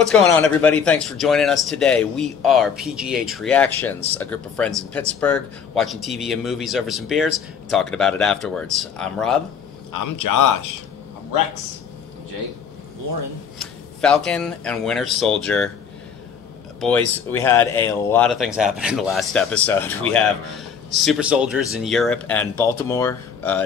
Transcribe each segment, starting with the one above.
What's going on, everybody? Thanks for joining us today. We are PGH Reactions, a group of friends in Pittsburgh, watching TV and movies over some beers, and talking about it afterwards. I'm Rob. I'm Josh. I'm Rex. I'm Jake. Lauren. Falcon and Winter Soldier. Boys, we had a lot of things happen in the last episode. We have super soldiers in Europe and Baltimore,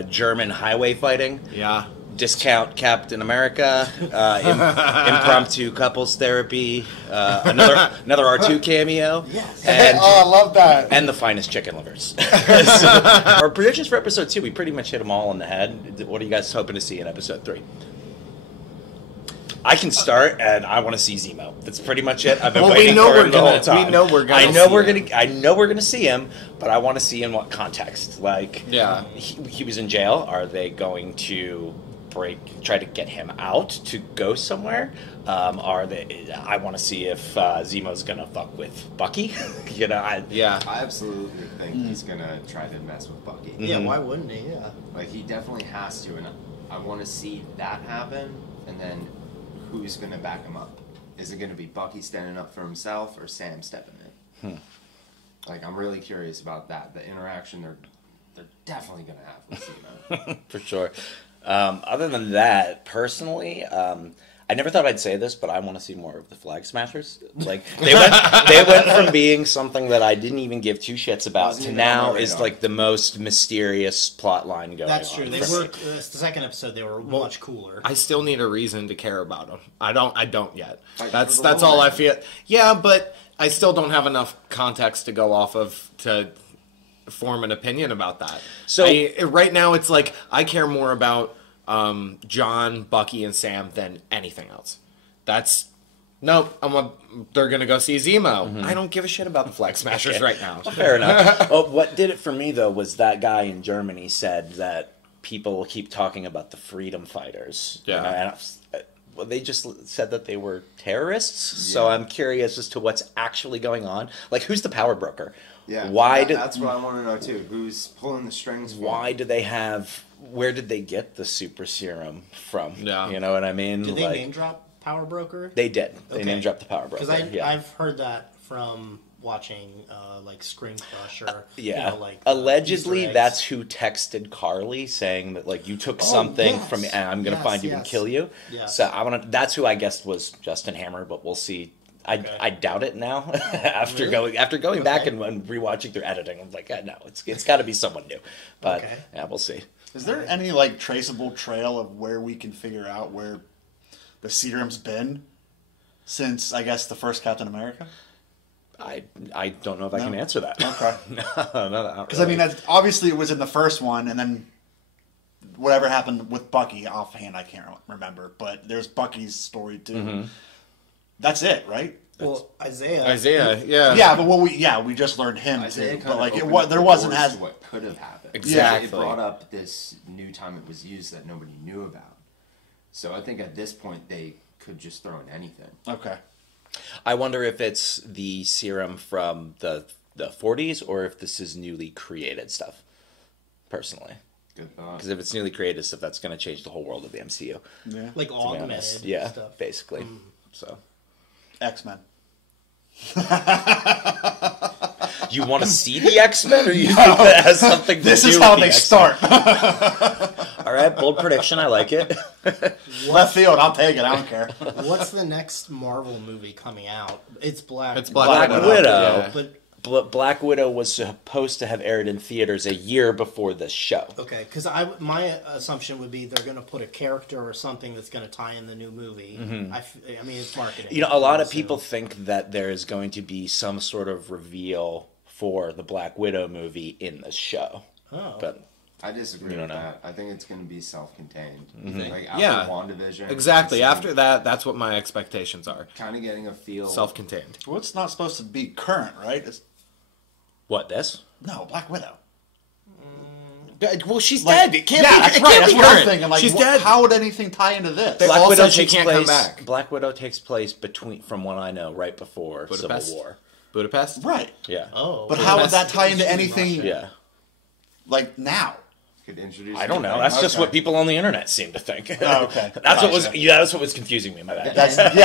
German highway fighting. Yeah. Discount Captain America, impromptu couples therapy, another R2 cameo. Yes. And, I love that. And the finest chicken livers. So, our predictions for episode 2, we pretty much hit them all on the head. What are you guys hoping to see in episode 3? I can start, and I want to see Zemo. That's pretty much it. I've been waiting for him the whole time. We know we're gonna. I know we're gonna see him, but I want to see in what context. Like, yeah, he was in jail. Are they going to try to get him out to go somewhere? I want to see if Zemo's gonna fuck with Bucky. I absolutely think he's gonna try to mess with Bucky. Mm-hmm. Yeah, why wouldn't he? Yeah, like he definitely has to, and I want to see that happen. And then who's gonna back him up? Is it gonna be Bucky standing up for himself or Sam stepping in? Like, I'm really curious about that. The interaction they're definitely gonna have with Zemo. For sure. Other than that, personally, I never thought I'd say this, but I want to see more of the Flag Smashers. Like, they went from being something that I didn't even give two shits about to now is like the most mysterious plot line going on. That's true. They were the second episode. They were much cooler. I still need a reason to care about them. I don't yet. That's all I feel. Yeah, but I still don't have enough context to go off of to form an opinion about that. So right now it's like I care more about John, Bucky, and Sam than anything else. They're gonna go see Zemo. I don't give a shit about the Flag Smashers right now. Well, fair enough. What did it for me though was that guy in Germany said that people keep talking about the freedom fighters. Yeah. Well, they just said that they were terrorists. Yeah. So I'm curious as to what's actually going on. Like, who's the power broker? Yeah, that's what I want to know too. Who's pulling the strings? Why do they have? Where did they get the super serum from? Yeah, you know what I mean. Did they name drop Power Broker? They did. They name dropped the Power Broker. Because I've heard that from watching like Screen Crush or allegedly that's who texted Carly saying that like you took something from me and I'm gonna find you and kill you. Yes. So that's who I guessed was Justin Hammer, but we'll see. I doubt it now. After going back and rewatching through editing, I'm like, no, it's got to be someone new. But yeah, we'll see. Is there any like traceable trail of where we can figure out where the serum's been since I guess the first Captain America? I don't know if I can answer that. Okay. No, because I mean, obviously it was in the first one, and then whatever happened with Bucky offhand, I can't remember. But there's Bucky's story too. Mm-hmm. That's it, right? Well, Isaiah, yeah. Yeah, but we just learned him too. But like there wasn't as what could have happened. Exactly. It brought up this new time it was used that nobody knew about. So I think at this point they could just throw in anything. Okay. I wonder if it's the serum from the 40s or if this is newly created stuff. Personally. Good thought. Because if it's newly created stuff, that's going to change the whole world of the MCU. Yeah. Like augmented stuff. Basically. So. X-Men. You want to see the X-Men, or you think that has something to do with This is how they start. All right, bold prediction. I like it. Left field. I'll take it. I don't care. What's the next Marvel movie coming out? It's Black Widow. Yeah. But Black Widow was supposed to have aired in theaters a year before this show. Okay, because my assumption would be they're going to put a character or something that's going to tie in the new movie. Mm-hmm. I mean, it's marketing. You know, a lot of people think that there is going to be some sort of reveal for the Black Widow movie in this show. Oh. But I disagree with that. I think it's going to be self-contained. Mm-hmm. Like after WandaVision. Exactly. After that, that's what my expectations are. Kind of getting a feel. Self-contained. Well, it's not supposed to be current, right? What, this? No, Black Widow. Well, she's dead. It can't be. That's right. That's what I'm thinking. Like, she's dead. How would anything tie into this? Black Widow come back. Black Widow takes place from what I know, right before Budapest. Civil War. Budapest? Right. Yeah. Oh. But how would that tie into anything? Yeah. Like now. could introduce. I don't know. That's just what people on the internet seem to think. Oh, okay. That's what was. Yeah, that's what was confusing me. My bad. That's what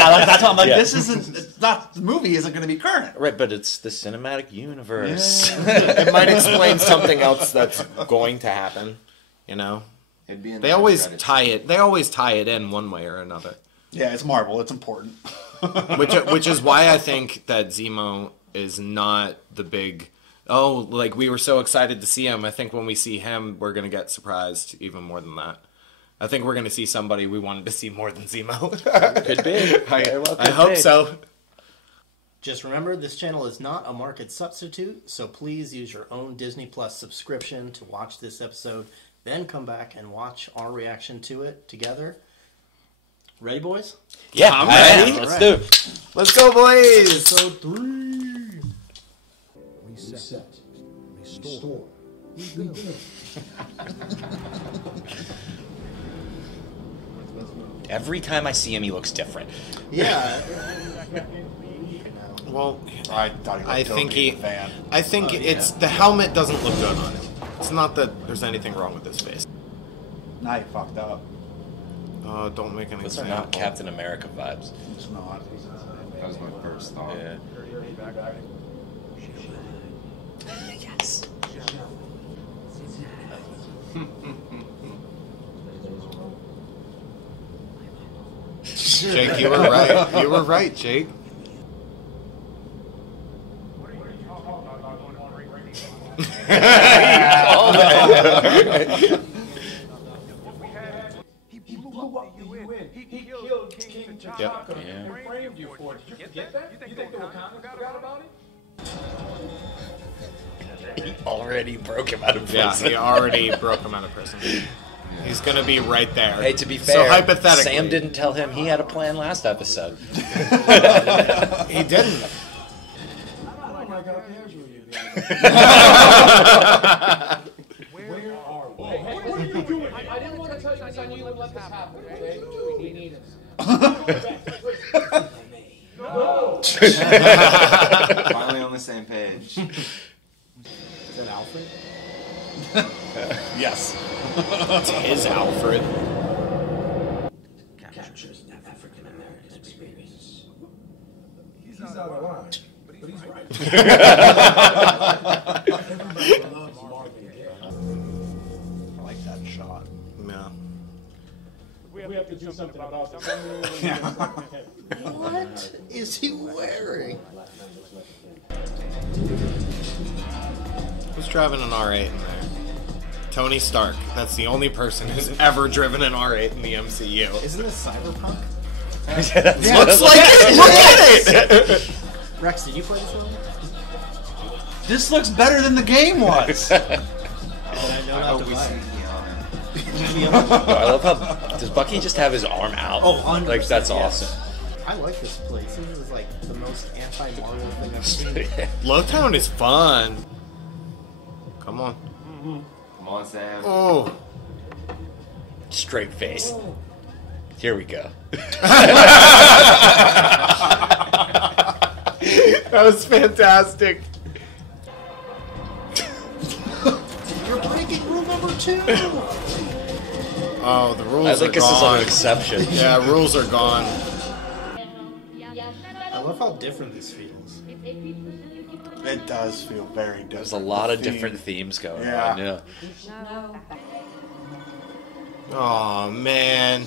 I'm like. This isn't. It's not. The movie isn't going to be current. Right, but it's the cinematic universe. Yeah. It might explain something else that's going to happen. You know, they always tie it. They always tie it in one way or another. Yeah, it's Marvel. It's important. which is why I think that Zemo is not the big. Oh, like we were so excited to see him. I think when we see him, we're gonna get surprised even more than that. I think we're gonna see somebody we wanted to see more than Zemo. Could be. I hope so. Just remember, this channel is not a market substitute, so please use your own Disney Plus subscription to watch this episode. Then come back and watch our reaction to it together. Ready, boys? Yeah, I'm ready. Let's do it. Let's go, boys. Episode 3. Reset. Restore. Rebuild. Every time I see him, he looks different. Yeah. Well, I thought I think he. Fan. I think it's the helmet doesn't look good on him. It's not that there's anything wrong with his face. Now you fucked up. Don't make an Those are example. not Captain America vibes. It's not. That was my first thought. Yeah. Yes. Jake, you were right. You were right, Jake. He blew up the UN. He killed King T'Chaka and framed you for it. Did you forget that? You think the Wakandans forgot about it? He already broke him out of Yeah, prison. he already broke him out of prison. He's gonna be right there. Hey, to be fair, so hypothetically, Sam didn't tell him he had a plan last episode. He didn't. I don't like how casual you Where are we? Hey, what are you doing? I didn't want to tell you because I knew you would let this happen, okay? We need us. No! Finally on the same page. Is that Alfred? Yes. It's his Alfred. Captures African American experience. He's out of line, but he's right. Everybody loves Marvin Gaye. I like that shot. Yeah. We have to do something about this. What is he wearing? Who's driving an R8 in there? Tony Stark. That's the only person who's ever driven an R8 in the MCU. Isn't this Cyberpunk? Looks like it! Look at it! Rex, did you play this one? This looks better than the game was. I know I not hope to we buy see it. I love how does Bucky just have his arm out? Oh, 100%, like that's yes. awesome. I like this place. This is like the most anti-Marvel thing I've seen. Lowtown is fun. Come on. Come on, Sam. Oh. Straight face. Here we go. That was fantastic. You're breaking rule number 2. Oh, the rules I are think this is gone. an exception. Yeah, rules are gone. I love how different this feels. It does feel very different. There's a lot of Theme. different themes going Yeah. on. Yeah. Oh man.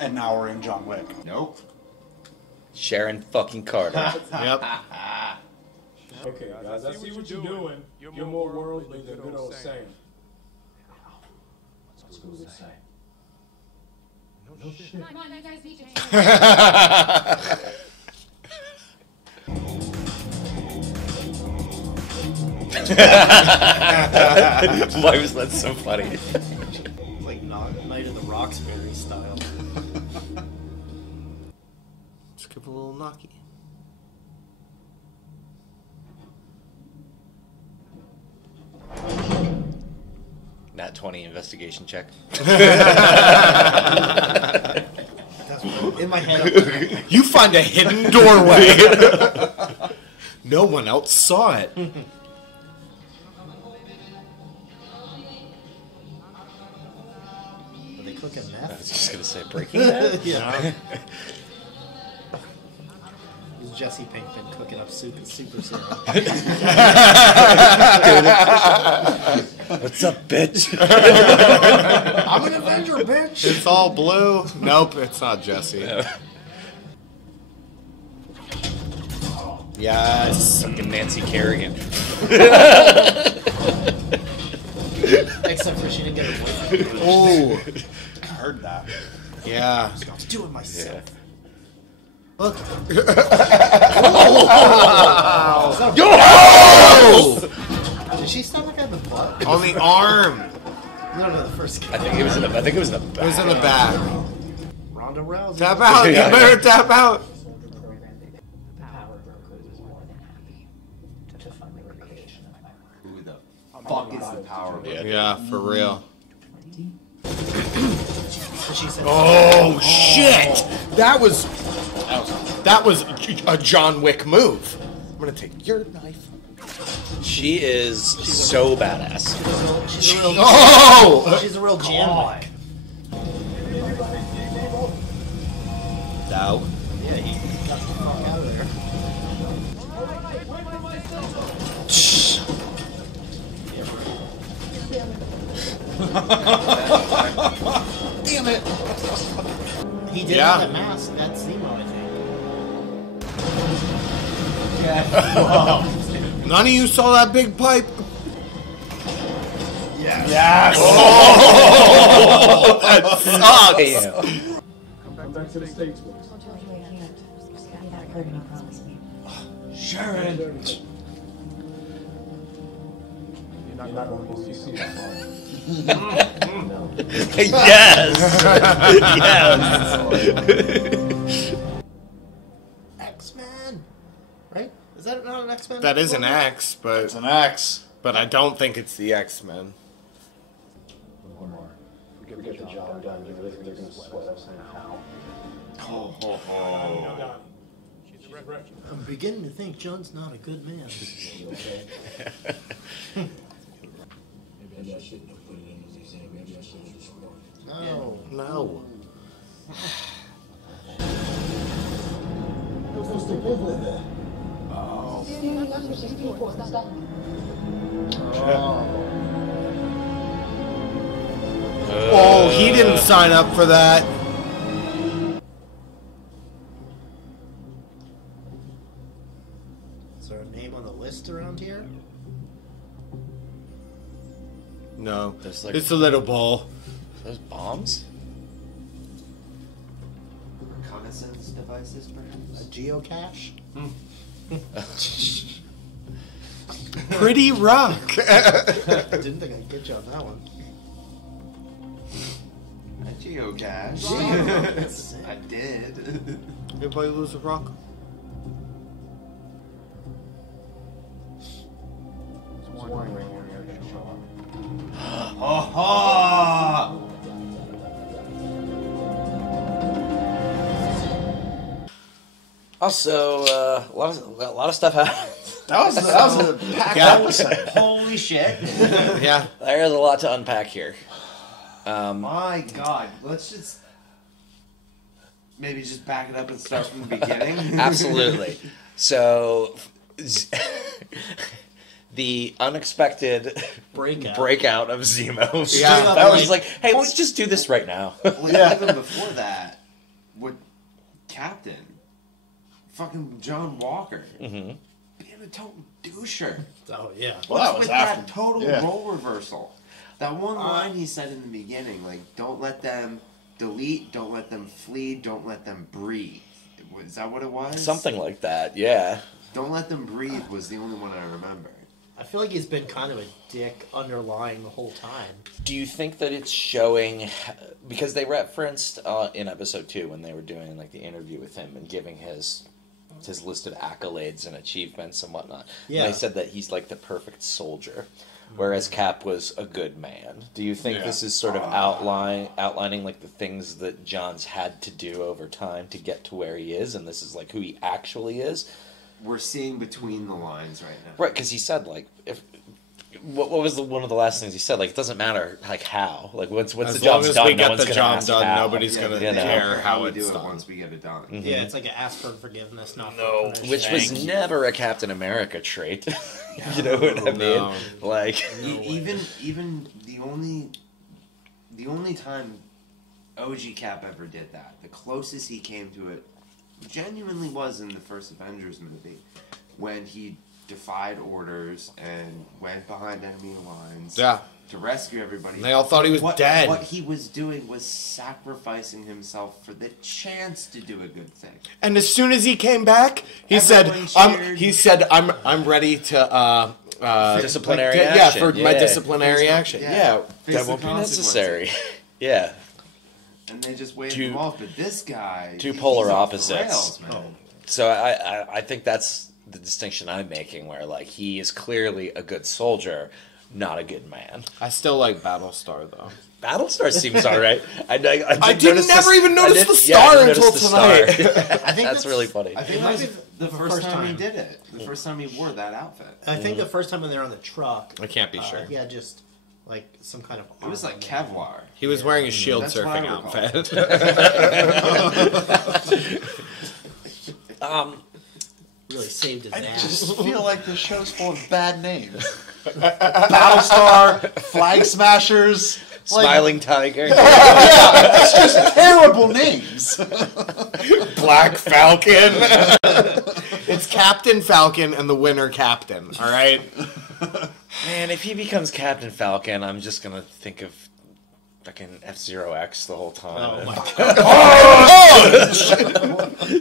And now we're in John Wick. Nope. Sharon fucking Carter. Yep. Okay, guys, I see what you're doing. You're more worldly than good old Sam. What's good to say? No shit. Come on, you guys need to Why was that so funny? It's like Night of the Roxbury style. Let's give a little knocky. Nat 20 investigation check. That's in my head. You find a hidden doorway. No one else saw it. just gonna say Breaking Bad. Yeah. Jesse Pinkman cooking up super serum. What's up, bitch? I'm an Avenger, bitch. It's all blue. Nope, it's not Jesse. Yes. Fucking Nancy Kerrigan. Except for she didn't get her boyfriend. Oh. I heard that. Yeah. I was doing myself. Yeah. Look. Did she stab that guy in the butt? On the arm. No, the first guy. I think it was in the back. It was in the back. Ronda Rousey. Tap out. You better tap out. Who the fuck is the power? Yeah, for real. She said, Oh shit! That was a John Wick move. I'm gonna take your knife. She is so badass. she's a real, Oh! she's a real Jan Wick. No. Yeah, he got the fuck out of there. Damn it! He did Yeah. have a mask. That's Zemo, I think. None of you saw that big pipe. Yes. Oh, that sucks. Yeah. Come back to the States with us. Sharon. You're not going to see that. Yes. X-Men, right? Is that not an X-Men? That is an X, It's an X. but I don't think it's the X-Men. One more. We get the job done. They're going to sweat us anyhow. I'm beginning to think John's not a good man. Maybe I shouldn't have put it in as exam. Maybe I should have just warned. No. No. Oh, he didn't sign up for that. Is there a name on the list around here? No. There's like- It's a little ball. Those bombs? Reconnaissance devices, A perhaps? geocache? Pretty rock. Didn't think I'd get you on that one. A geocache. I did. Everybody lose a rock? It's warning right here. You gotta show up. Oh! Also, a lot of stuff happened. That was a packed episode. Holy shit. Yeah. There's a lot to unpack here. My god. Let's just maybe just back it up and start from the beginning. Absolutely. So, the unexpected breakout of Zemo. Yeah. That was like, hey, let's just do this right now. Well, even before that, with Captain, fucking John Walker, being a total doucher. Oh, yeah. Well, What's that was with after. that total Yeah. role reversal? That one line he said in the beginning, like, don't let them delete, don't let them flee, don't let them breathe. Is that what it was? Something like that, yeah. Don't let them breathe was the only one I remember. I feel like he's been kind of a dick underlying the whole time. Do you think that it's showing, because they referenced in episode 2 when they were doing like the interview with him and giving his list of accolades and achievements and whatnot. Yeah. And they said that he's like the perfect soldier, whereas Cap was a good man. Do you think this is sort of outlining like the things that John's had to do over time to get to where he is, and this is like who he actually is? We're seeing between the lines right now. Right, because he said like if What was one of the last things he said? Like, it doesn't matter, like, how. Like, once the as job's long as done, we no get one's the going to job ask done, how. nobody's going to care how we it's do it done. once we get it done. Yeah, it's like an ask for forgiveness, not for permission. Which was never a Captain America trait. You know what I mean? No. Like, even the only time OG Cap ever did that, the closest he came to it genuinely was in the first Avengers movie, when he defied orders and went behind enemy lines to rescue everybody. And they all thought he was dead. What he was doing was sacrificing himself for the chance to do a good thing. And as soon as he came back, he said, "I'm ready to disciplinary action. for my disciplinary action. Yeah, that won't be necessary." Yeah. And they just waved him off, but this guy... Two polar he's off the opposites. rails, man. So I think that's the distinction I'm making, where, like, he is clearly a good soldier, not a good man. I still like Battlestar, though. Battlestar seems alright. I didn't never even notice the star until tonight. I think that's really funny. I think that was the first time he did it. The first time he wore that outfit. I think the first time when they're on the truck... I can't be sure. Yeah, just... like some kind of it was like Kevlar. He was wearing a shield surfing outfit. Really saved his I ass. just feel like the show's full of bad names. Battlestar, Flag Smashers, Smiling Tiger. it's just terrible names. Black Falcon. It's Captain Falcon and the Winter Captain. All right. Man, if he becomes Captain Falcon, I'm just gonna think of fucking F-Zero-X the whole time. Oh my god!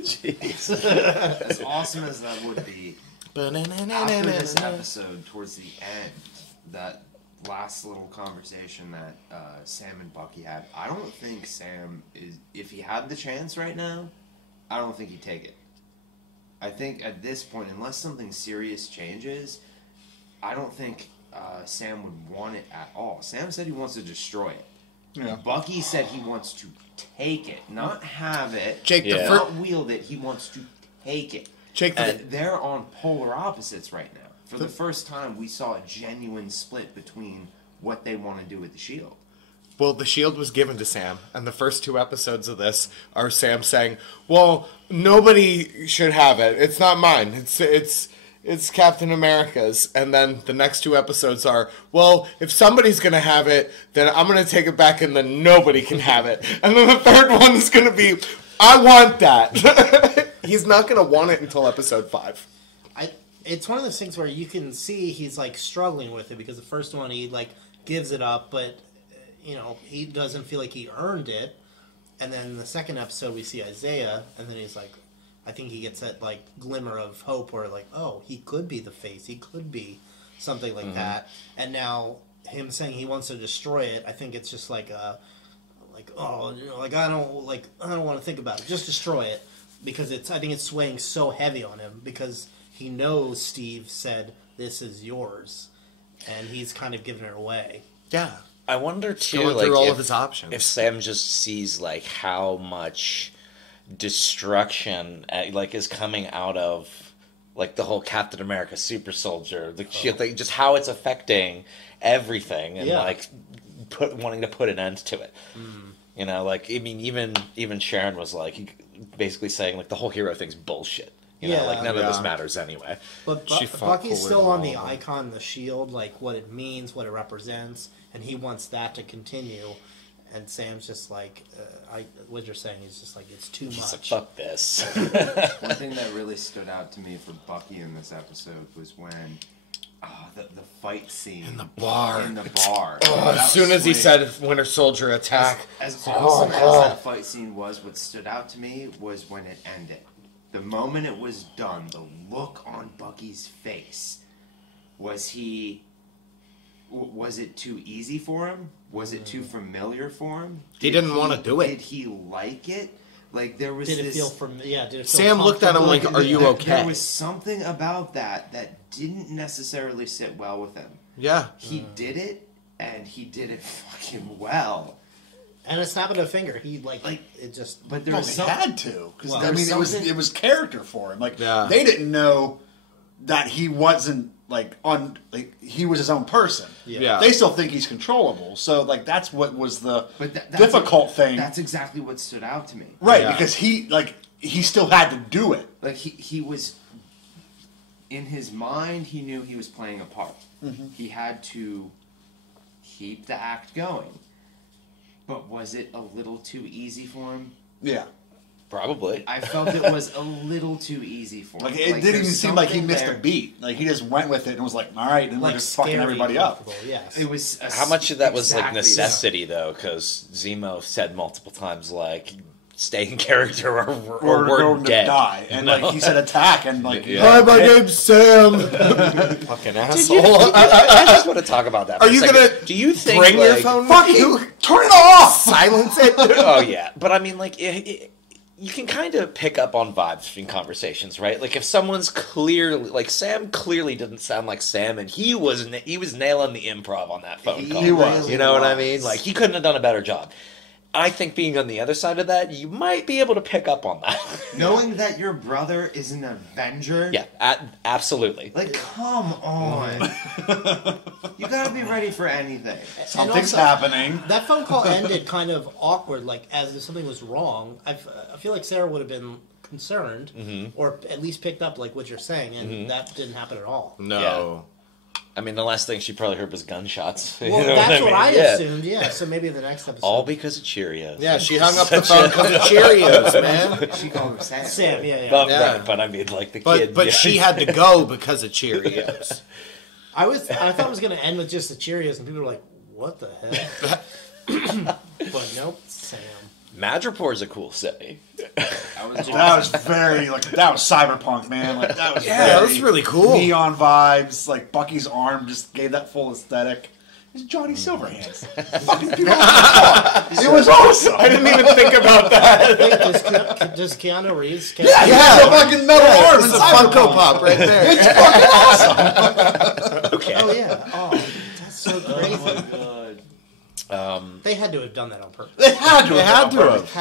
Jeez. As awesome as that would be, after this episode, towards the end, that last little conversation that Sam and Bucky had, I don't think Sam is... If he had the chance right now, I don't think he'd take it. I think at this point, unless something serious changes... I don't think Sam would want it at all. Sam said he wants to destroy it. Yeah. Bucky said he wants to take it, not have it. Jake, not wield it. He wants to take it. Jake, they're on polar opposites right now. For the first time, we saw a genuine split between what they want to do with the shield. Well, the shield was given to Sam, and the first 2 episodes of this are Sam saying, "Well, nobody should have it. It's not mine. It's Captain America's." And then the next 2 episodes are, well, if somebody's going to have it, then I'm going to take it back and then nobody can have it. And then the third one is going to be, I want that. He's not going to want it until episode 5. It's one of those things where you can see he's, like, struggling with it, because the first one he, like, gives it up, but, you know, he doesn't feel like he earned it. And then in the second episode we see Isaiah, and then he's like, I think he gets that, like, glimmer of hope where, like, oh, he could be the face. He could be something like that. And now him saying he wants to destroy it, I think it's just like I don't want to think about it. Just destroy it, because I think it's swaying so heavy on him, because he knows Steve said this is yours, and he's kind of giving it away. Yeah. I wonder too, going through all of his options. If Sam just sees, like, how much destruction like is coming out of, like, the whole Captain America super soldier, the shit, like, just how it's affecting everything, and like wanting to put an end to it. You know, like, I mean, even Sharon was like basically saying, like, the whole hero thing's bullshit. You know, like, none of this matters anyway. But Bucky's still on the icon, the shield, like, what it means, what it represents, and he wants that to continue. And Sam's just like, what you're saying is just like, it's too much. Like, fuck this. One thing that really stood out to me for Bucky in this episode was when the fight scene in the bar. As soon as he said Winter Soldier attack. As awesome as that fight scene was, what stood out to me was when it ended. The moment it was done, the look on Bucky's face. Was it too easy for him? Was it too familiar for him? He didn't want to do it. Did he like it? Like, there was Did it feel Sam looked at him like, are you okay? There was something about that didn't necessarily sit well with him. Yeah. He did it, and he did it fucking well. And a snap of a finger. He, it just... But there was had to. Because, it was character for him. Like, they didn't know that he wasn't he was his own person. Yeah. They still think he's controllable. So that's what was the difficult thing. That's exactly what stood out to me. Right, because he still had to do it. Like he was in his mind, he knew he was playing a part. Mm-hmm. He had to keep the act going. But was it a little too easy for him? Yeah. Probably. I felt it was a little too easy for him. It didn't even seem like he missed a beat. He just went with it and was like, all right, and we're just fucking everybody up. Yes. It was how much of that was necessity, though? Because Zemo said multiple times, stay in character or we're dead. Die. And he said attack and hi, my name's Sam. Fucking asshole. I just want to talk about that. Are you gonna? Do you think bring your phone? Fuck you! Turn it off! Silence it. Oh yeah, but I mean, you can kind of pick up on vibes in conversations, right? If someone's clearly Sam clearly didn't sound like Sam, and he was nailing the improv on that phone call. He was. You know what I mean? He couldn't have done a better job. I think being on the other side of that, you might be able to pick up on that. Knowing that your brother is an Avenger? Yeah, absolutely. Come on. You gotta be ready for anything. Something's happening. That phone call ended kind of awkward, as if something was wrong. I feel like Sarah would have been concerned, or at least picked up what you're saying, and that didn't happen at all. No. Yeah. I mean, the last thing she probably heard was gunshots. Well, that's what I assumed, yeah. So maybe the next episode. All because of Cheerios. Yeah, she hung up the phone because of Cheerios, man. She called him Sam. Sam, yeah. Right, but I mean, the kid. But she had to go because of Cheerios. I thought it was going to end with just the Cheerios, and people were like, what the heck? But nope, Sam. Madripoor is a cool city. That was very that was cyberpunk, man. That was really cool. Neon vibes. Bucky's arm just gave that full aesthetic. It's Johnny Silverhands. Fucking people. It was awesome. I didn't even think about that. Does Keanu Reeves? Yeah, the fucking metal arm. It's a Funko Pop right there. It's fucking awesome. Okay. Oh yeah. Oh, that's so crazy. Oh my god. They had to have done that on purpose. They had to have.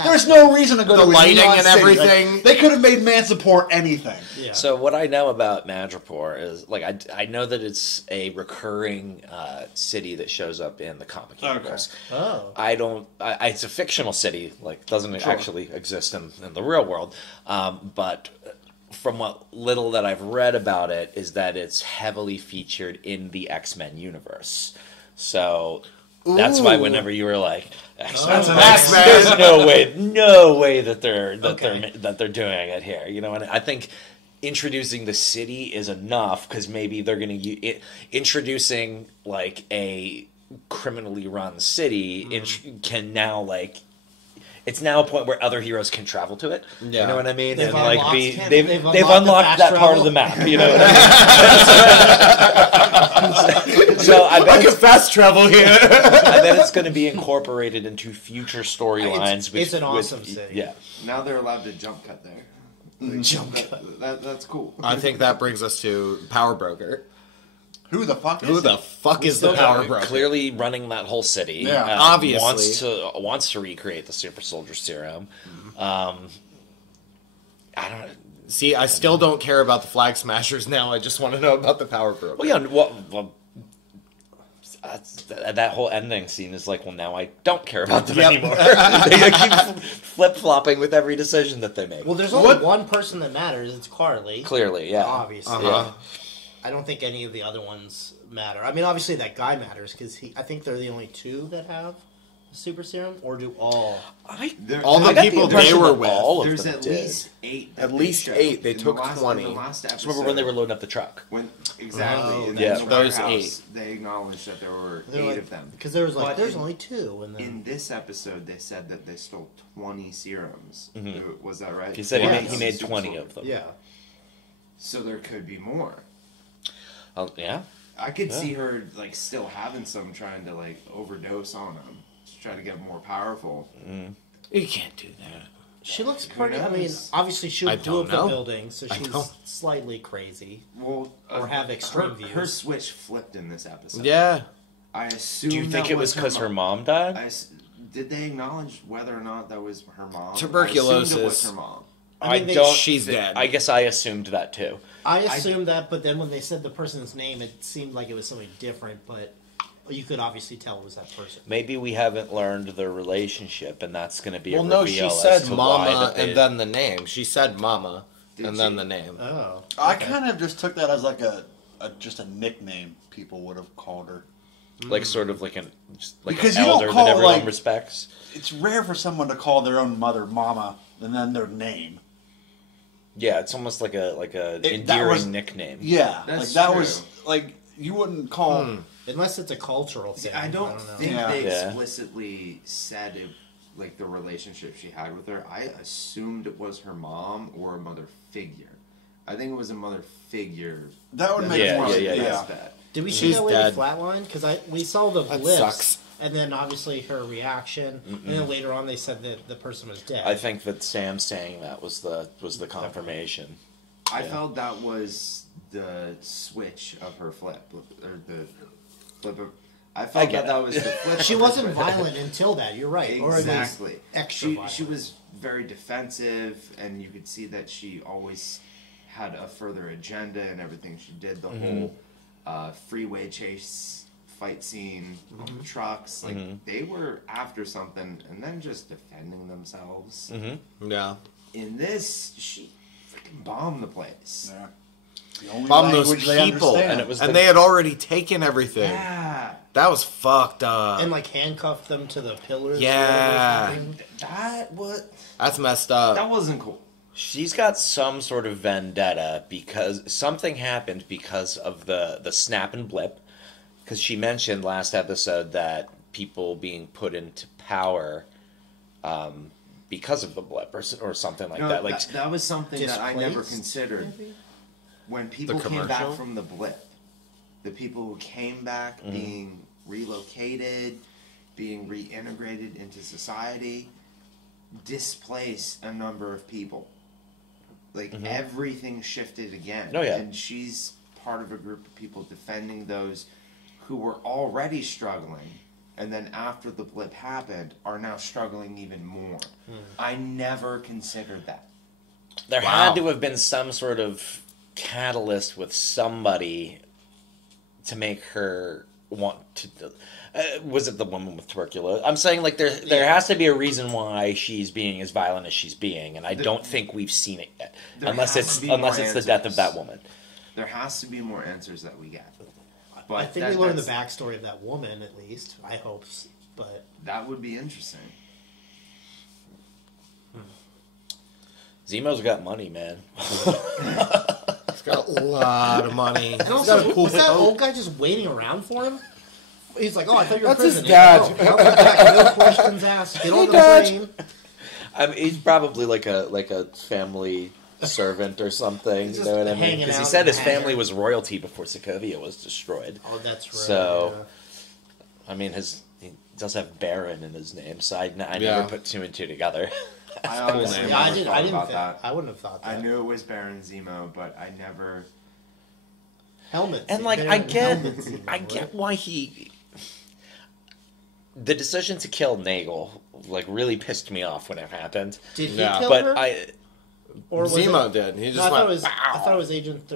There's no reason to go the to lighting Neon and City. everything. They could have made Manticore anything. Yeah. So what I know about Madripoor is I know that it's a recurring city that shows up in the comic universe. Oh. It's a fictional city, doesn't actually exist in the real world. But from what little that I've read about it is that it's heavily featured in the X-Men universe. So that's why whenever you were like X-Men, there's no way that they're doing it here. You know, and I think introducing the city is enough because maybe they're going to introducing a criminally run city can now it's now a point where other heroes can travel to it. Yeah. You know what I mean? They've unlocked that part of the map. You know what I mean? So I can fast travel here. I bet it's going to be incorporated into future storylines. It's an awesome city. Yeah. Now they're allowed to jump cut there. Jump cut. That's cool. I think that brings us to Power Broker. Who the fuck is the Power Broker? Clearly running that whole city. Yeah, obviously wants to recreate the Super Soldier Serum. I don't see. I still don't care about the Flag Smashers now. I just want to know about the Power Broker. Well, yeah. That whole ending scene is now I don't care about them anymore. They keep flip-flopping with every decision that they make. Well, there's only one person that matters. It's Carly. Clearly, yeah. Obviously. Yeah. I don't think any of the other ones matter. I mean, obviously that guy matters because I think they're the only two that have the super serum, or do all? All the people they were with. There's at least 8. At least 8. They took 20. In the last episode, remember when they were loading up the truck? Exactly. Those 8. They acknowledged that there were 8 of them. Because there was there's only 2. And then... In this episode, they said that they stole 20 serums. Mm-hmm. Was that right? He said he made 20 of them. Yeah. So there could be more. Oh, yeah? I could see her, still having some, trying to, overdose on them. Just try to get more powerful. Mm. You can't do that. She looks pretty, I mean, obviously she blew up the building, so she's slightly crazy. Well, or have extreme views. Her switch flipped in this episode. Yeah. I assume. Do you think it was because her mom died? Did they acknowledge whether or not that was her mom? Tuberculosis. I assumed it was her mom. She's dead. I guess I assumed that too. I assumed that, but then when they said the person's name, it seemed like it was something different, but you could obviously tell it was that person. Maybe we haven't learned their relationship, and that's going to be a reveal. Well, no, she said mama and then the name. She said mama and then the name. Oh. Okay. I kind of just took that as like just a nickname people would have called her. Like sort of like an because an elder that everyone respects. It's rare for someone to call their own mother mama and then their name. Yeah, it's almost like a endearing nickname. Yeah, That's that true. was like you wouldn't call. Unless it's a cultural thing. I don't think Yeah. they explicitly said it, like the relationship she had with her. I assumed it was her mom or a mother figure. I think it was a mother figure. That would make more sense. Yeah. Did we see that lady flatline? Because we saw the That blips, sucks. and then obviously her reaction, and then later on they said that the person was dead. I think that Sam saying that was the confirmation. I felt that was the switch of her flip, or the flip of. I felt that was the flip. She of her wasn't flip. violent until that. You're right. Exactly. Or it was extra violent. She was very defensive, and you could see that she always had a further agenda in everything she did. The whole freeway chase fight scene, trucks, like they were after something, and then just defending themselves. Yeah. In this, she freaking bombed the place. Yeah. The only Bomb those language they people, understand. and they had already taken everything. Yeah. That was fucked up. and like handcuffed them to the pillars. Yeah. That's messed up. That wasn't cool. She's got some sort of vendetta because something happened because of the snap and blip. Because she mentioned last episode that people being put into power because of the blip or something like that. Like that was something that I never displaced, considered. maybe? When people The came back commercial? from the blip, the people who came back being relocated, being reintegrated into society, displaced a number of people. Like everything shifted again. Oh, yeah. And she's part of a group of people defending those who were already struggling, and then after the blip happened, are now struggling even more. I never considered that. there had to have been some sort of catalyst with somebody to make her want to. Was it the woman with tuberculosis? I'm saying like there has to be a reason why she's being as violent as she's being, and I don't think we've seen it yet, unless it's the death of that woman. There has to be more answers that we get. But I think we learned the backstory of that woman, at least. I hope, but that would be interesting. Zemo's got money, man. He's got a lot of money. and also, was that old guy just waiting around for him? He's like, "Oh, I thought you were That's his prison." dad. Like, "Oh, welcome back. No questions asked. Get on the plane." I mean, he's probably like a family servant or something. You know what I mean? hanging Because he out said in his the family hangar. was royalty before Sokovia was destroyed. Oh, that's right. So, I mean, he does have Baron in his name, so I never put two and two together. I honestly yeah, never I didn't thought about think, that. I wouldn't have thought that. I knew it was Baron Zemo, but I never. Helmets. And like, Baron I get Helmets, why he. The decision to kill Nagel like really pissed me off when it happened. Did he Yeah. kill But her? Or was Zemo it, did. He No, just I thought went. I thought it was Agent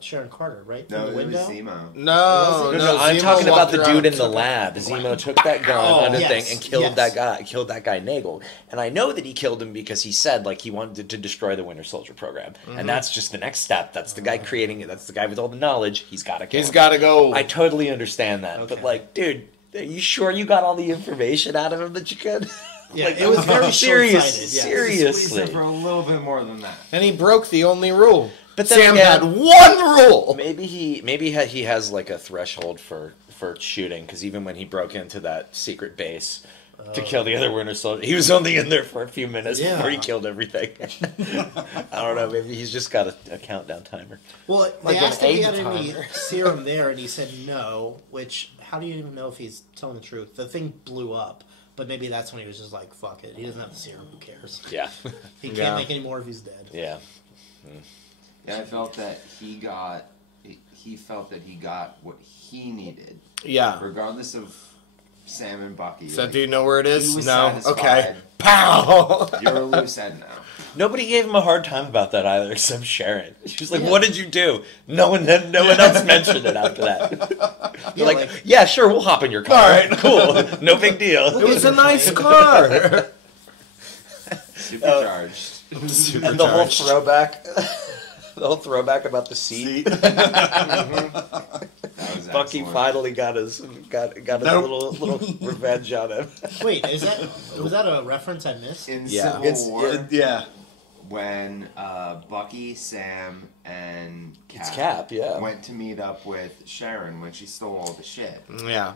Sharon Carter, right? From No, the it was window. Zemo. No, I'm Zemo talking about walked the around dude in and the took- lab. Zemo took that gun under yes, thing and killed yes. that guy Nagel. And I know that he killed him because he said like he wanted to destroy the Winter Soldier program. And that's just the next step. That's the guy creating it. That's the guy with all the knowledge. He's got to kill He's him. got to go. I totally understand that. But Okay. like, dude, are you sure you got all the information out of him that you could? Yeah, Like, it was very serious. short-sighted, yeah. Seriously. Squeeze it for a little bit more than that. And he broke the only rule. But then Sam again- had one rule. Maybe he has like a threshold for shooting because even when he broke into that secret base to kill the other Winter Soldier, he was only in there for a few minutes Yeah. before he killed everything. I don't know. Maybe he's just got a countdown timer. Well, Like they an asked if he egg had any timer. serum there, and he said no. Which, how do you even know if he's telling the truth? The thing blew up, but maybe that's when he was just like, "Fuck it." He doesn't have the serum. Who cares? Yeah, He can't Yeah. make any more if he's dead. yeah. Yeah, I felt that he felt that he got what he needed, Yeah. regardless of Sam and Bucky. So Like, do you know where it he is? was No? satisfied. Okay. Pow! You're a loose end now. Nobody gave him a hard time about that either, except Sharon. She was like, "What did you do?" No one else mentioned it after that. They're like, "Yeah, sure, we'll hop in your car. All right, cool, no big deal. It was a nice car." Supercharged. And the whole throwback, about the seat. Bucky finally got his little revenge on him. Wait, was that a reference I missed? In Civil War, yeah. When Bucky, Sam, and Cap went to meet up with Sharon when she stole all the shit. Yeah.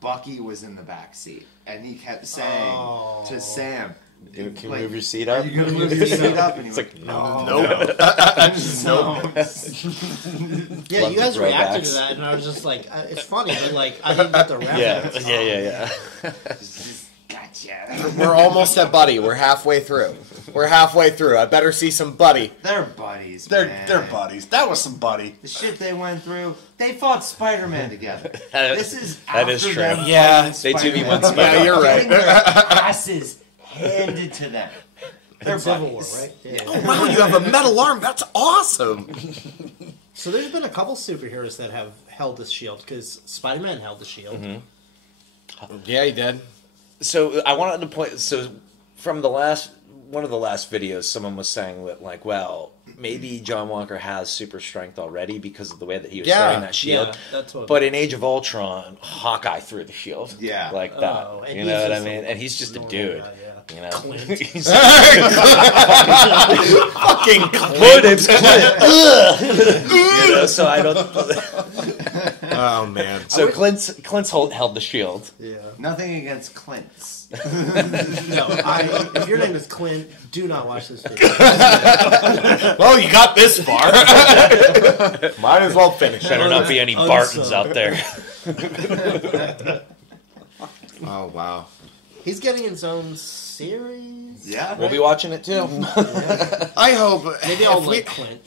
Bucky was in the back seat, and he kept saying to Sam, "Can you move your seat up? Are you gonna move your seat up?" And he was like, "No." Yeah, you guys reacted to that, and I was just like, it's funny, but like I didn't get the reference. Yeah. Gotcha. We're almost at Buddy. We're halfway through. I better see some Buddy. They're buddies. They're buddies. That was some buddy. The shit they went through. They fought Spider-Man together. This is that is true. Them yeah, they 2v1 Spider-Man. Yeah, you're right. Getting their asses handed to them. They're Civil War, buddies. right? Yeah. Oh, wow, you have a metal arm. That's awesome. So there's been a couple superheroes that have held the shield, because Spider-Man held the shield. Mm-hmm. Yeah, he did. So I wanted to point. So from one of the last videos, someone was saying that, like, well, maybe John Walker has super strength already because of the way that he was throwing that shield. Yeah, that's what. But in Age of Ultron, Hawkeye threw the shield. Yeah. Like that. Oh, and you he's know what I just mean? a And he's just a normal dude. guy, yeah. You know? Clint. He's Fucking my name's Clint. You know, so I don't. Oh man. So Clint's held the shield. Yeah. Nothing against Clint's. No, if your name is Clint, do not watch this video. Well, you got this far. Might as well finish. Better not be any Bartons out there. Oh wow. He's getting his own series. Yeah. We'll be watching it too. I hope. Maybe I'll like Clint.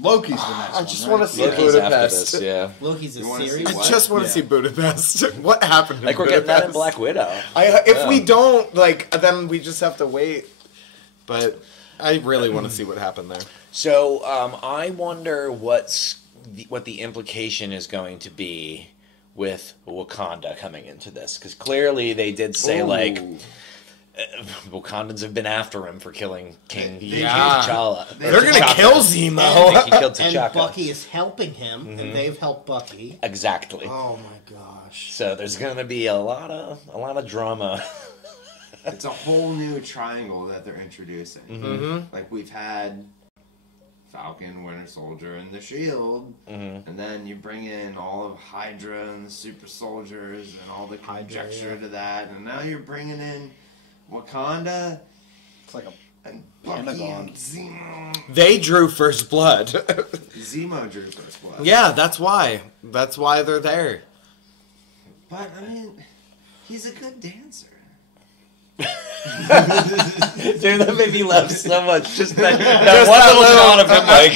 Loki's the next one. I just want to see Loki's after Budapest. this, yeah. Loki's a You wanna series. see what? I just want to see Budapest. What happened in Like we're getting that in Budapest? Black Widow. If we don't, then we just have to wait. But I really want to see what happened there. So I wonder what the implication is going to be with Wakanda coming into this, because clearly they did say Wakandans have been after him for killing King T'Challa. They're gonna kill Zemo. I think he killed And T'Chaka. Bucky is helping him, and they've helped Bucky. Exactly. Oh my gosh! So there's going to be a lot of drama. It's a whole new triangle that they're introducing. Mm-hmm. Like we've had Falcon, Winter Soldier, and the Shield, and then you bring in all of Hydra and the Super Soldiers and all the conjecture to that, and now you're bringing in Wakanda. It's like a and Bucky Pentagon. and Zemo. They drew first blood. Zemo drew first blood. Yeah, that's why. That's why they're there. But I mean, he's a good dancer. Dude, that made me laugh so much. Just that one little shot of him, like.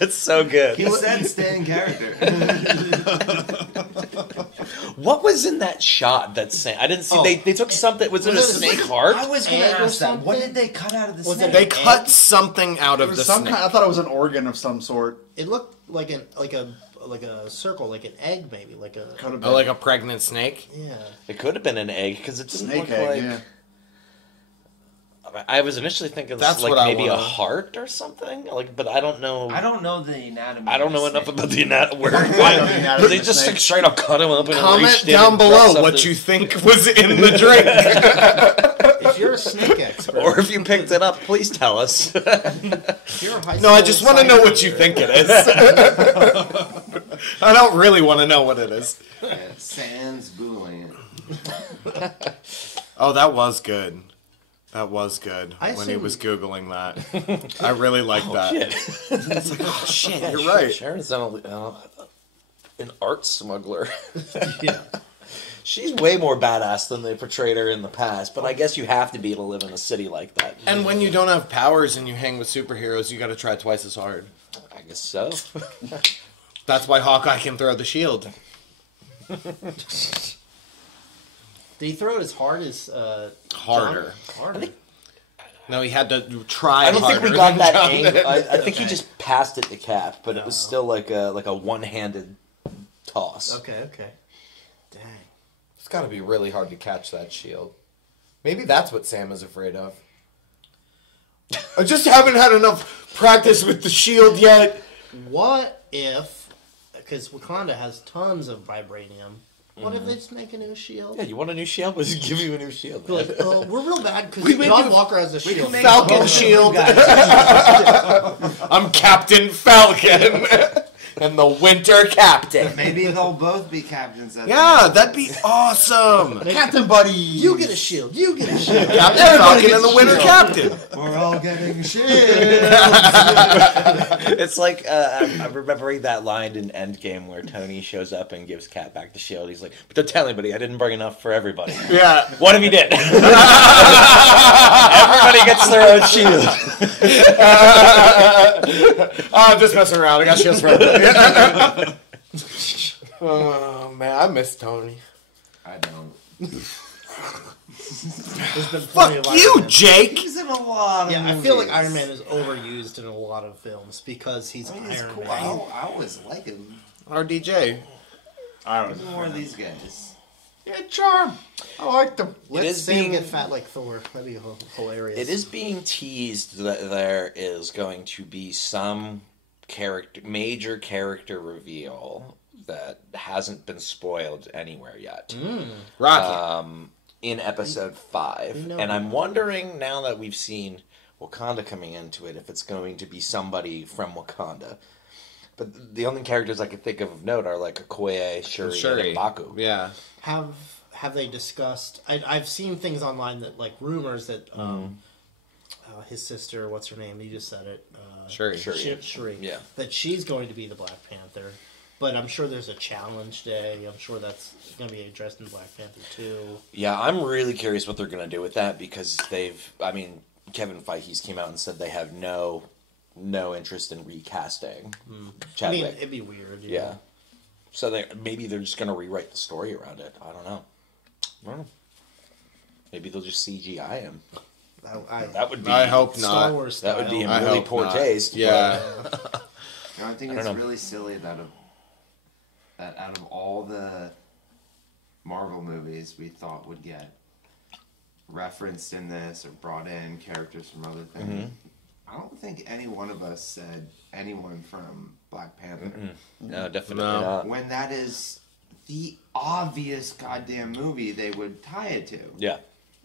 It's so good. He said stay in character. What was in that shot? I didn't see. They took something. Was it a snake heart? I was going to Egg or ask that. What something? did they cut out of the Was snake? it They Egg? cut something out of the snake. I thought it was an organ of some sort. It looked like a circle, like an egg, maybe, like a. Could have been. Oh, like a pregnant snake? Yeah. It could have been an egg because it didn't snake look egg, like. yeah. I was initially thinking That's like what I maybe a wanna- heart or something. But I don't know. I don't know the anatomy. I don't of know a enough snake. about the anatomy. Where anatomy they of just snake. like, straight up cut him up and Comment reached in down and pressed below something. what you think was in the drink. If you're a snake expert, Or if you picked it up, please tell us. if you're a high No, I school just want to know what you science think it is. I don't really want to know what it is. Yeah, Sans Googling it. Oh, that was good. That was good I when he assume- was Googling that. I really liked that. It's like, oh shit, you're right. Sharon's an art smuggler. Yeah. She's way more badass than they portrayed her in the past, but I guess you have to be to live in a city like that. And when you don't have powers and you hang with superheroes, you got to try twice as hard. I guess so. That's why Hawkeye can throw the shield. Did he throw it as hard as Harder. Harder. No, he had to try. I don't think we got that angle. I think Okay. he just passed it to Cap, but it was still like a one-handed toss. Okay. Dang. It's got to be really hard to catch that shield. Maybe that's what Sam is afraid of. I just haven't had enough practice with the shield yet. What if, because Wakanda has tons of vibranium, what if they just make a new shield? Yeah, you want a new shield? We'll just give you a new shield. They're like, we're real bad because John Walker has a shield. Falcon shield. I'm Captain Falcon. And the Winter Captain. Maybe they'll both be captains. That'd be awesome. Captain Buddy! You get a shield. You get a shield. Captain Falcon and the Winter Captain. We're all getting shit. It's like, I'm remembering that line in Endgame where Tony shows up and gives Cap back the shield. He's like, but don't tell anybody, I didn't bring enough for everybody. Yeah. What if he did? Everybody gets their own shield. I'm just messing around. I got shields for everybody. Oh, man. I miss Tony. I don't. Fuck you, Jake! He's in a lot of Yeah, movies. I feel like Iron Man is overused in a lot of films because he's He's Iron cool. Man. I always like him. RDJ. More of these guys. Yeah, charm. I like them. Let is Sam being- get fat like Thor. That'd be hilarious. It is being teased that there is going to be some major character reveal that hasn't been spoiled anywhere yet. Rocky. In episode 5. And I'm wondering, now that we've seen Wakanda coming into it, if it's going to be somebody from Wakanda. But the only characters I can think of note are like Okoye, Shuri, and M'Baku. Yeah. Have they discussed? I've seen things online that like rumors that his sister, what's her name? You just said it. Shuri. Shuri. Yeah. That she's going to be the Black Panther. But I'm sure there's a challenge day. I'm sure that's going to be addressed in Black Panther 2. Yeah, I'm really curious what they're going to do with that because Kevin Feige's came out and said they have no interest in recasting Chadwick. I mean, it'd be weird. Yeah. So maybe they're just going to rewrite the story around it. I don't know. Maybe they'll just CGI him. That would be. I hope Star not. Wars That style. would be in I really hope poor not. taste. Yeah. I think I it's don't know. really silly that out of all the Marvel movies we thought would get referenced in this or brought in characters from other things, I don't think any one of us said anyone from Black Panther. No, definitely No. not. When that is the obvious goddamn movie they would tie it to. Yeah.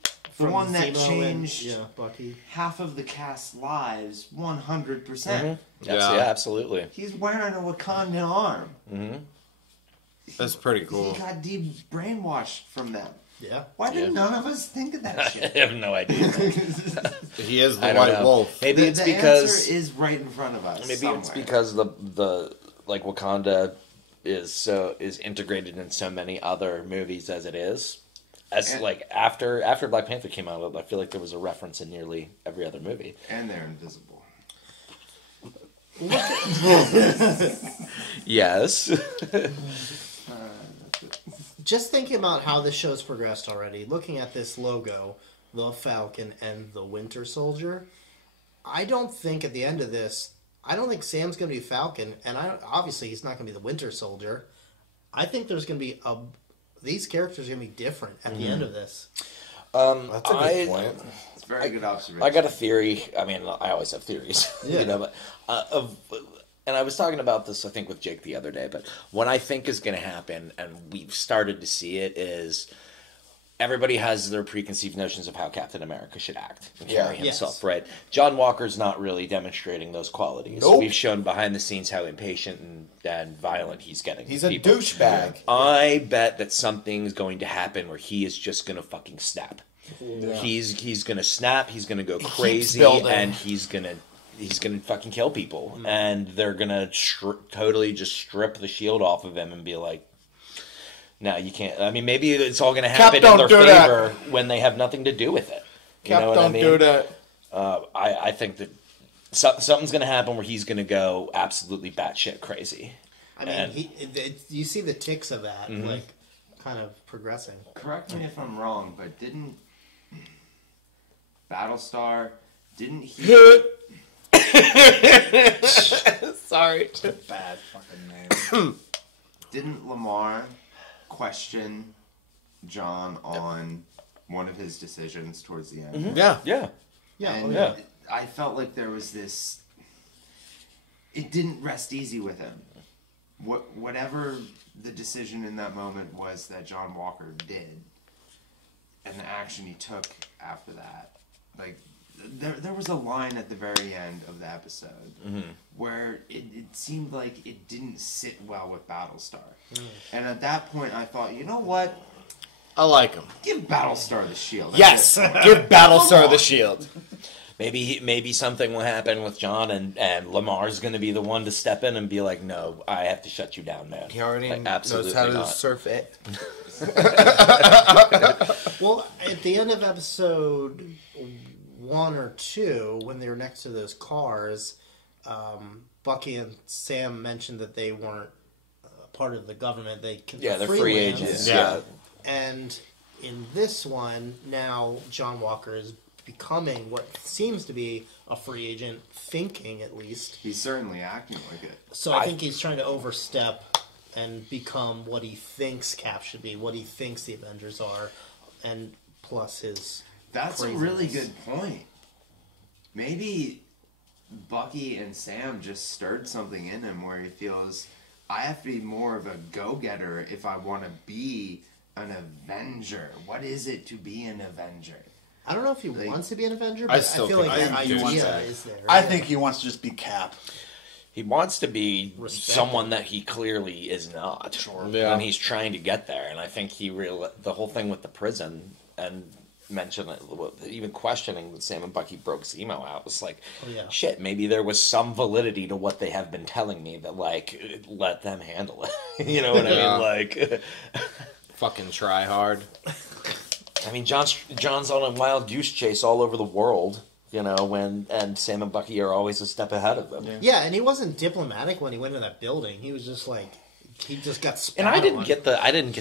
The From one that Zemo changed and, Bucky. half of the cast's lives 100%. Yeah, absolutely. He's wearing a Wakandan arm. That's pretty cool. He got brainwashed from them. Yeah. Why did none of us think of that I shit? have no idea. He is I the don't White know. Wolf. Maybe The it's because answer is right in front of us. maybe it's somewhere. because the like Wakanda is integrated in so many other movies as it is. Like after Black Panther came out, I feel like there was a reference in nearly every other movie. And they're invisible. Yes. Just thinking about how this show's progressed already, looking at this logo, the Falcon and the Winter Soldier, I don't think at the end of this, I don't think Sam's going to be Falcon, and obviously he's not going to be the Winter Soldier. I think there's going to be these characters are going to be different at the end of this. That's a good point. It's a very good observation. I got a theory. I mean, I always have theories, but and I was talking about this, I think, with Jake the other day. But what I think is going to happen, and we've started to see it, is everybody has their preconceived notions of how Captain America should act and carry himself, right? John Walker's not really demonstrating those qualities. Nope. We've shown behind the scenes how impatient and violent he's getting. He's with a people. douchebag. I bet that something's going to happen where he is just going to fucking snap. Yeah. He's going to snap. He's going to go keeps crazy, building. and he's going to fucking kill people, and they're going to totally just strip the shield off of him and be like, "No, you can't." I mean, maybe it's all going to happen in their favor when they have nothing to do with it. You know what I mean? Don't do that. I think that something's going to happen where he's going to go absolutely batshit crazy. I mean, you see the ticks of that. Like, kind of progressing. Correct me if I'm wrong, but didn't Battlestar, didn't he... Sorry. Bad fucking name. Didn't Lamar question John on one of his decisions towards the end? Mm-hmm. Yeah. And I felt like there was this... It didn't rest easy with him. Whatever the decision in that moment was that John Walker did, and the action he took after that, like, there was a line at the very end of the episode where it seemed like it didn't sit well with Battlestar. And at that point, I thought, you know what? I like him. Give Battlestar the shield. Yes, give Battlestar the shield. Maybe something will happen with John, and Lamar's going to be the one to step in and be like, "No, I have to shut you down, man." He already absolutely knows how to not. surf it. Well, at the end of episode 1 or 2, when they were next to those cars, Bucky and Sam mentioned that they weren't part of the government. They're free agents. Yeah. And in this one, now John Walker is becoming what seems to be a free agent, thinking at least. He's certainly acting like it. So I think he's trying to overstep and become what he thinks Cap should be, what he thinks the Avengers are, and plus his That's craziness. a really good point. Maybe Bucky and Sam just stirred something in him where he feels, I have to be more of a go-getter if I want to be an Avenger. What is it to be an Avenger? I don't know if he wants to be an Avenger, but I I still feel think like that he wants idea that. is there. I think he wants to just be Cap. He wants to be Respected. someone that he clearly is not. Sure. Yeah. And he's trying to get there. And I think the whole thing with the prison and even questioning that Sam and Bucky broke Zemo out was like, shit, maybe there was some validity to what they have been telling me that, like, let them handle it. You know what I mean? Like, fucking try hard. I mean, John's on a wild goose chase all over the world, you know, and Sam and Bucky are always a step ahead of them. Yeah, and he wasn't diplomatic when he went to that building. He was just like, he just got spat And I didn't on. get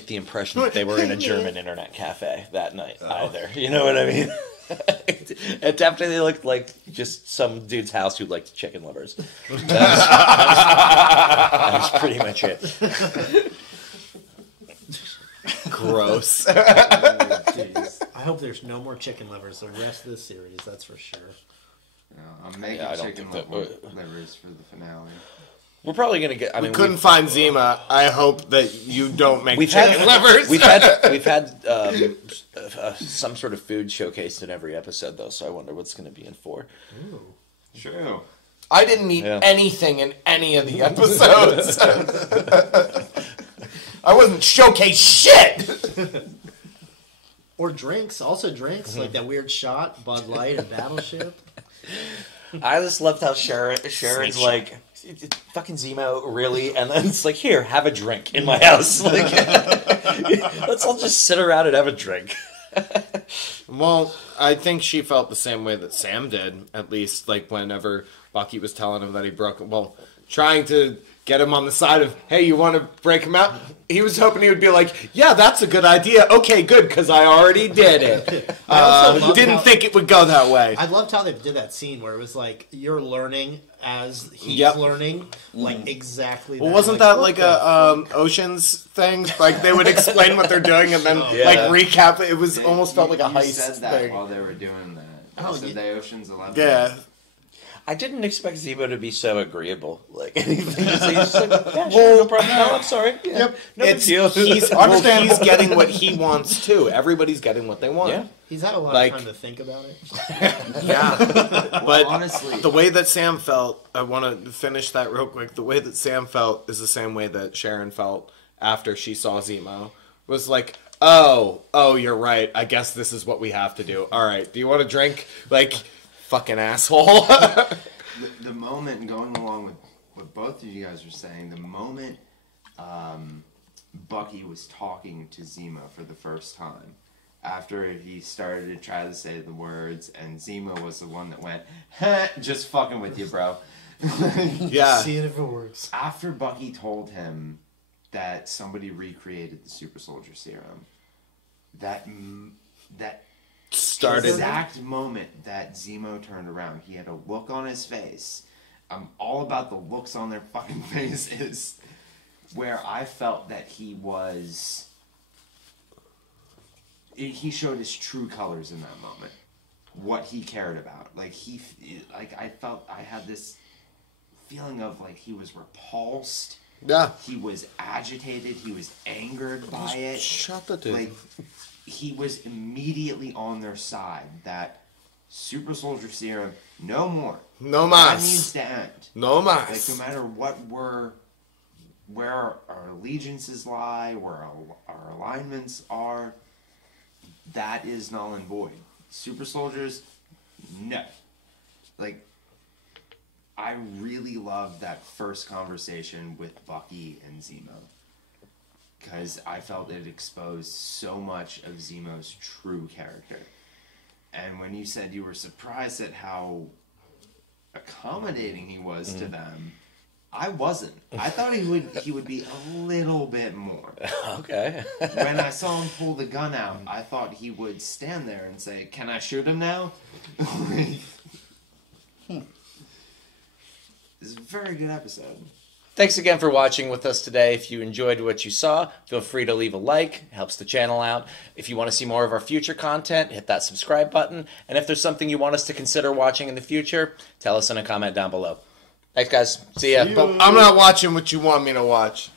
the impression that they were in a German internet cafe that night either. You know what I mean? It definitely looked like just some dude's house who liked chicken livers. That was pretty much it. Gross. Jeez. I hope there's no more chicken livers the rest of this series, that's for sure. I'm making I don't chicken think livers for the finale. We're probably going to get... I We mean, couldn't find Zima. I hope that you don't make We've chicken livers. We've had some sort of food showcased in every episode, though, so I wonder what's going to be in 4. Ooh. True. I didn't eat anything in any of the episodes. I wasn't showcased shit. Or drinks, also drinks, like that weird shot, Bud Light and Battleship. I just loved how Sharon's like, fucking Zemo, really? And then it's like, here, have a drink in my house. Like, let's all just sit around and have a drink. Well, I think she felt the same way that Sam did, at least, like, whenever Bucky was telling him that he broke... Well, trying to get him on the side of, hey, you want to break him out? He was hoping he would be like, yeah, that's a good idea. Okay, good, because I already did it. Didn't think it would go that way. I loved how they did that scene where it was like, you're learning as he's learning, like, exactly that. Well, wasn't that like a Ocean's thing? Like, they would explain what they're doing and then, like, recap it. It was almost felt like a heist said that thing. while they were doing that. Oh, Said the Ocean's 11. Yeah. I didn't expect Zemo to be so agreeable. Like, anything to say. He's just like, yeah, sure, no problem. No, I'm sorry. Yeah, no big deal. He's getting what he wants, too. Everybody's getting what they want. Yeah. He's had a lot Like- of time to think about it. Yeah. But honestly, the way that Sam felt, I want to finish that real quick. The way that Sam felt is the same way that Sharon felt after she saw Zemo. Was like, oh, you're right. I guess this is what we have to do. All right. Do you want a drink? Like, fucking asshole. the moment, going along with what both of you guys were saying, the moment Bucky was talking to Zemo for the first time, after he started to try to say the words, and Zemo was the one that went, just fucking with you, bro. Yeah. See it if it works. After Bucky told him that somebody recreated the super soldier serum. That exact moment that Zemo turned around, he had a look on his face. I'm all about the looks on their fucking faces, where I felt that he showed his true colors in that moment. What he cared about. Like I felt I had this feeling of like he was repulsed. Yeah. He was agitated. He was angered by it. Shut the dude. Like he was immediately on their side. That super soldier serum, no more. No mas. That needs to end. No mas. Like no matter where our allegiances lie, where our alignments are, that is null and void. Super soldiers, no. Like, I really loved that first conversation with Bucky and Zemo. Because I felt it exposed so much of Zemo's true character. And when you said you were surprised at how accommodating he was to them, I wasn't. I thought he would be a little bit more. Okay. When I saw him pull the gun out, I thought he would stand there and say, "Can I shoot him now?" It's a very good episode. Thanks again for watching with us today. If you enjoyed what you saw, feel free to leave a like. It helps the channel out. If you want to see more of our future content, hit that subscribe button. And if there's something you want us to consider watching in the future, tell us in a comment down below. Thanks, guys. See ya. I'm not watching what you want me to watch.